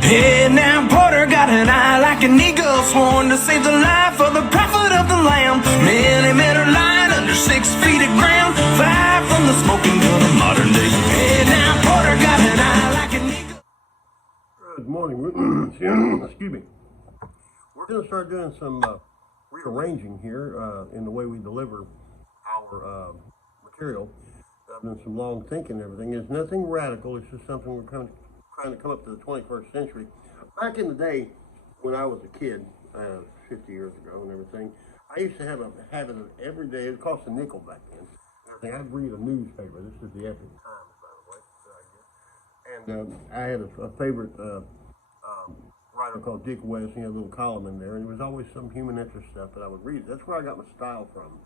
Hey, now Porter got an eye like an eagle, sworn to save the life of the prophet of the Lamb. Many men are lying under 6 feet of ground, far from the smoking gun of modern day. Hey, now Porter got an eye like an eagle. Good morning. Excuse me. We're going to start doing some rearranging here in the way we deliver our material. I've done some long thinking and everything. It's nothing radical. It's just something we're kind of trying to come up to the 21st century. Back in the day, when I was a kid, 50 years ago and everything, I used to have a habit of every day, it cost a nickel back then, I'd read a newspaper. This is the Epic Times, by the way, and I had a favorite writer called Dick West. He had a little column in there, and there was always some human interest stuff that I would read. That's where I got my style from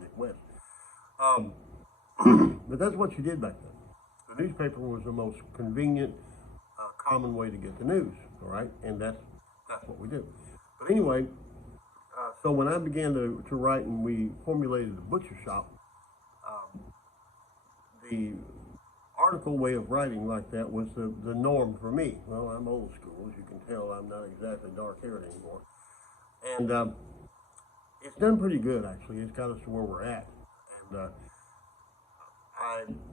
Dick West. But that's what you did back then. The newspaper was the most convenient, common way to get the news, all right? And that's what we do. But anyway, so when I began to write and we formulated the Butcher Shop, the article way of writing like that was the norm for me. Well, I'm old school, as you can tell. I'm not exactly dark-haired anymore. And it's done pretty good, actually. It's got us to where we're at. And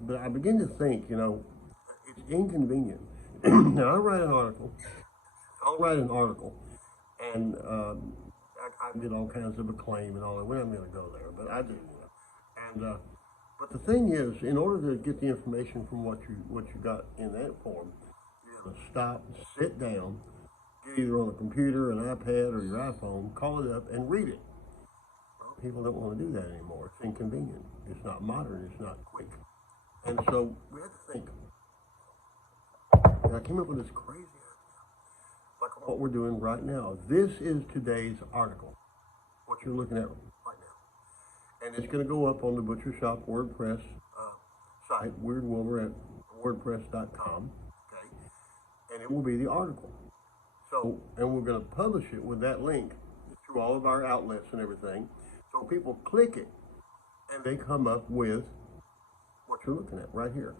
but I begin to think, it's inconvenient. Now, I'll write an article, and I get all kinds of acclaim and all that. We're not going to go there, but I do. And but the thing is, in order to get the information from what you got in that form, you got to stop, sit down, get either on a computer, an iPad, or your iPhone, call it up, and read it. Well, people don't want to do that anymore. It's inconvenient. It's not modern. It's not quick. And so we had to think. And I came up with this crazy idea, like what we're doing right now. This is today's article, what you're looking at right now. And it's going to go up on the Butcher Shop WordPress site, WeirdWilbur at WordPress.com, okay? And it will be the article. So, and we're going to publish it with that link through all of our outlets and everything. So people click it, and they come up with what you're looking at right here.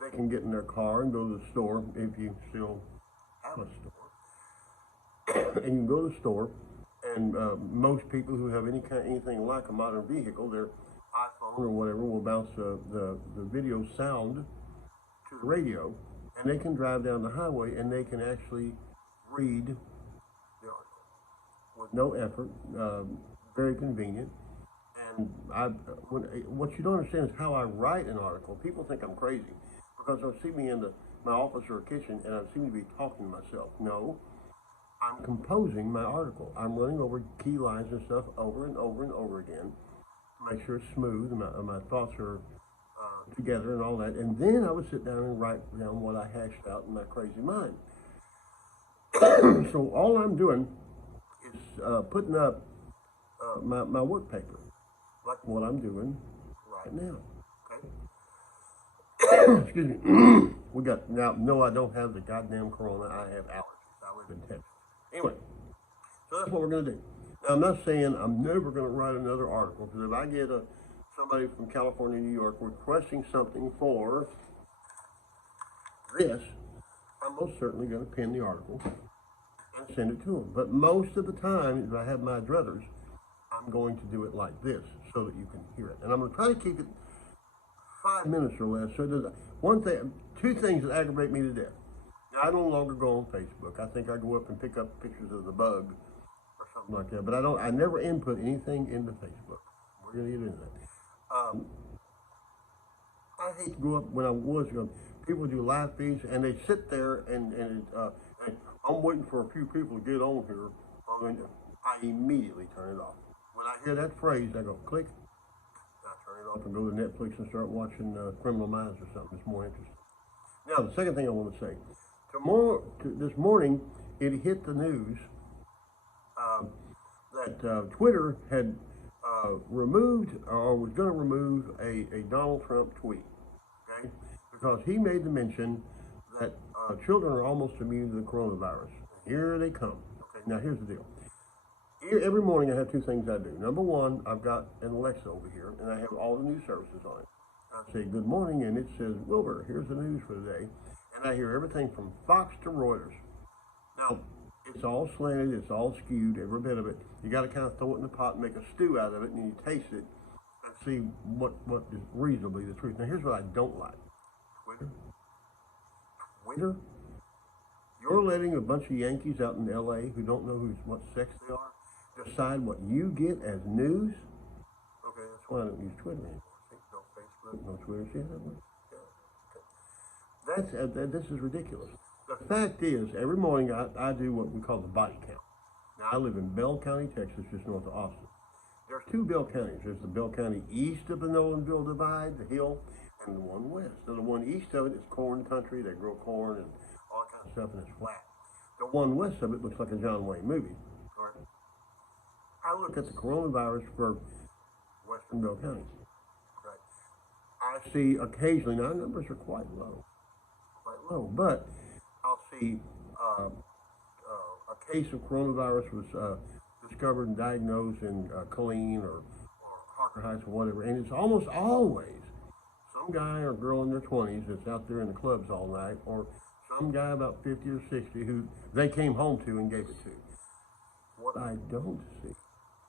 They can get in their car and go to the store if you still have a store. And you can go to the store, and most people who have anything like a modern vehicle, their iPhone or whatever, will bounce the video sound to the radio, and they can drive down the highway and they can actually read the article with no effort, very convenient. And what you don't understand is how I write an article. People think I'm crazy because they'll see me in my office or kitchen and I seem to be talking to myself. No, I'm composing my article. I'm running over key lines and stuff over and over and over again to make sure it's smooth and my thoughts are together and all that. And then I would sit down and write down what I hashed out in my crazy mind. So all I'm doing is putting up my work paper, like what I'm doing right now. Okay. Excuse me. No, I don't have the goddamn corona. I have allergies. I live in Texas. Anyway, so that's what we're going to do. Now, I'm not saying I'm never going to write another article, because if I get somebody from California, New York, requesting something for this, I'm most certainly going to pen the article and send it to them. But most of the time, if I have my druthers, I'm going to do it like this so that you can hear it. And I'm going to try to keep it 5 minutes or less. So there's two things that aggravate me to death. Now, I no longer go on Facebook. I think I go up and pick up pictures of the bug or something like that. But I never input anything into Facebook. We're going to get into that. I hate to go up when I was going. People do live feeds and they sit there and I'm waiting for a few people to get on here. I immediately turn it off. When I hear that phrase, I go click. I turn it off and go to Netflix and start watching Criminal Minds or something. It's more interesting. Now, the second thing I want to say. This morning, it hit the news that Twitter had removed or was going to remove a Donald Trump tweet, okay? Because he made the mention that children are almost immune to the coronavirus. Here they come. Okay, now here's the deal. Every morning I have two things I do. Number one, I've got an Alexa over here, and I have all the news services on it. I say good morning, and it says, Wilbur, here's the news for today. And I hear everything from Fox to Reuters. Now, it's all slanted, it's all skewed, every bit of it. You got to kind of throw it in the pot and make a stew out of it, and you taste it and see what is reasonably the truth. Now, here's what I don't like. Twitter? You're letting a bunch of Yankees out in L.A. who don't know what sex they are decide what you get as news? Okay, that's why I don't use Twitter anymore. No Facebook, no Twitter. See how that works? This is ridiculous. The fact is, every morning I do what we call the body count. Now, I live in Bell County, Texas, just north of Austin. There's two Bell counties. There's the Bell County east of the Nolanville Divide, the hill, and the one west. So the one east of it is corn country. They grow corn and all that kind of stuff, and it's flat. The one west of it looks like a John Wayne movie. I look at the coronavirus for Western Bell County. Right. I see occasionally, now numbers are quite low, but I'll see a case of coronavirus was discovered and diagnosed in Killeen or Harker Heights or whatever, and it's almost always some guy or girl in their 20s that's out there in the clubs all night, or some guy about 50 or 60 who they came home to and gave it to. What I don't see,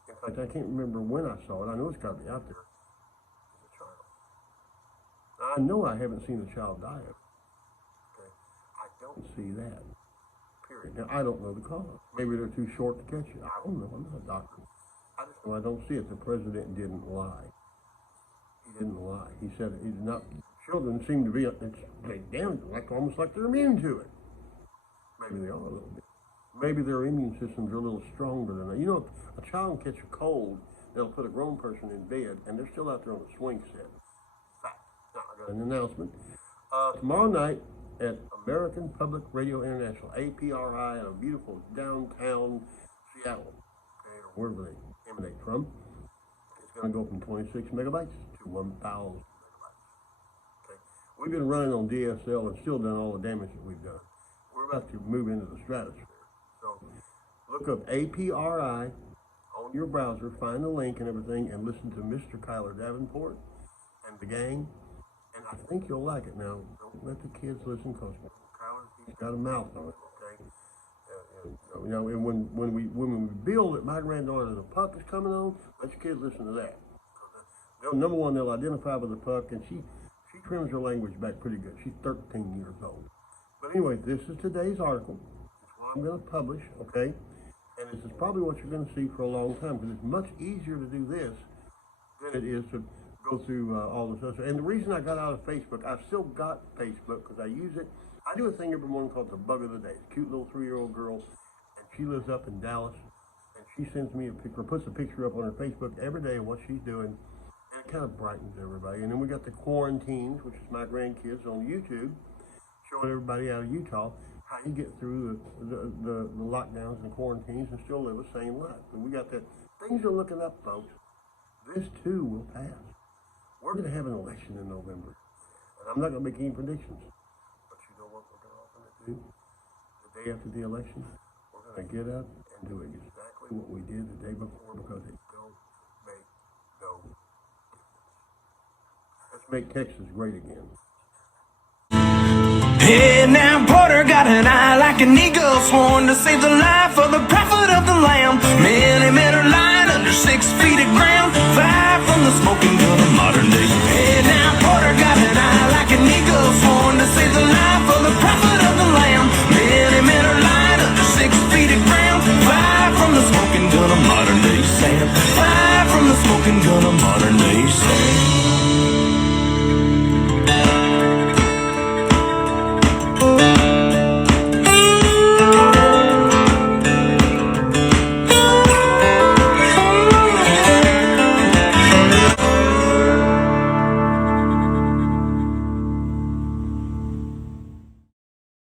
in fact, I can't remember when I saw it. I know it's got to be out there. Is a child. I know I haven't seen a child die of it. Okay, I don't see that. Period. Now, I don't know the cause. Maybe they're too short to catch it. I don't know. I'm not a doctor. I just know I don't see it. The president didn't lie. He didn't lie. He said he did not. Children seem to be, almost like they're immune to it. Maybe they are a little bit. Maybe their immune systems are a little stronger than that. You know, if a child can catch a cold, they'll put a grown person in bed, and they're still out there on a swing set. Fact. Now, I got an announcement. Tomorrow night at American Public Radio International, APRI, in a beautiful downtown Seattle, okay, or wherever they emanate from, it's going to go from 26 megabytes to 1,000 megabytes. Okay, we've been running on DSL and still done all the damage that we've done. We're about to move into the stratosphere. So look up APRI on your browser, find the link and everything, and listen to Mr. Kyler Davenport and the gang. And I think you'll like it. Now, don't let the kids listen, because Kyler, he's got a mouth on it, okay? And when we build it, my granddaughter, the puck is coming on, let your kids listen to that. Number one, they'll identify with the puck, and she trims her language back pretty good. She's 13 years old. But anyway, this is today's article. It's what I'm going to publish, okay? And this is probably what you're going to see for a long time, because it's much easier to do this than it is to go through all this other stuff. And the reason I got out of Facebook, I've still got Facebook because I use it. I do a thing every morning called the Bug of the Day. It's a cute little 3-year-old girl, and she lives up in Dallas, and she sends me a picture, puts a picture up on her Facebook every day of what she's doing, and it kind of brightens everybody. And then we got the Quarantines, which is my grandkids on YouTube, showing everybody out of Utah how you get through the lockdowns and quarantines and still live a sane life. And we got that. Things are looking up, folks. This too will pass. We're going to have an election in November. And I'm not going to make any predictions. But you know what we're going to do? The day after the election, we're going to get up and do exactly what we did the day before, because it don't make no difference. Let's make Texas great again. Hey, now Porter got an eye like an eagle, sworn to save the life of the prophet of the lamb. Many men are lying under 6 feet of ground, 5 from the smoking gun of modern day. Hey, now Porter got an eye like an eagle, sworn to save the life of the prophet of the lamb. Many men are lying under 6 feet of ground, 5 from the smoking gun of modern day Sam. 5 from the smoking gun of modern day Sam.